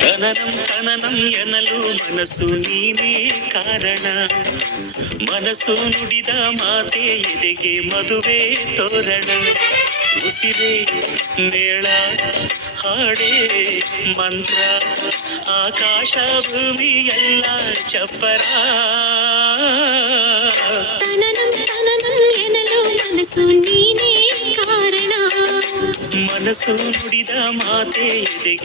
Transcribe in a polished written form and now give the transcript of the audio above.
ತನನಂ ತನನಂ ಎನ್ನಲು ಮನಸ್ಸು ನೀನೇ ಕಾರಣ. ಮನಸ್ಸು ನುಡಿದ ಮಾತೆ ಎದೆಗೆ ಮದುವೆ ತೋರಣ. ಉಸಿರೇ ಮೇಳ ಹಾಡೇ ಮಂತ್ರ, ಆಕಾಶ ಭೂಮಿ ಎಲ್ಲ ಚಪ್ಪರ. ತನನಂ ತನನಂ ಎನ್ನಲು ಮನಸ್ಸು ನೀನೇ ಕಾರಣ. ಮನಸ್ಸು ನುಡಿದ ಮಾತೆ ಎದೆಗೆ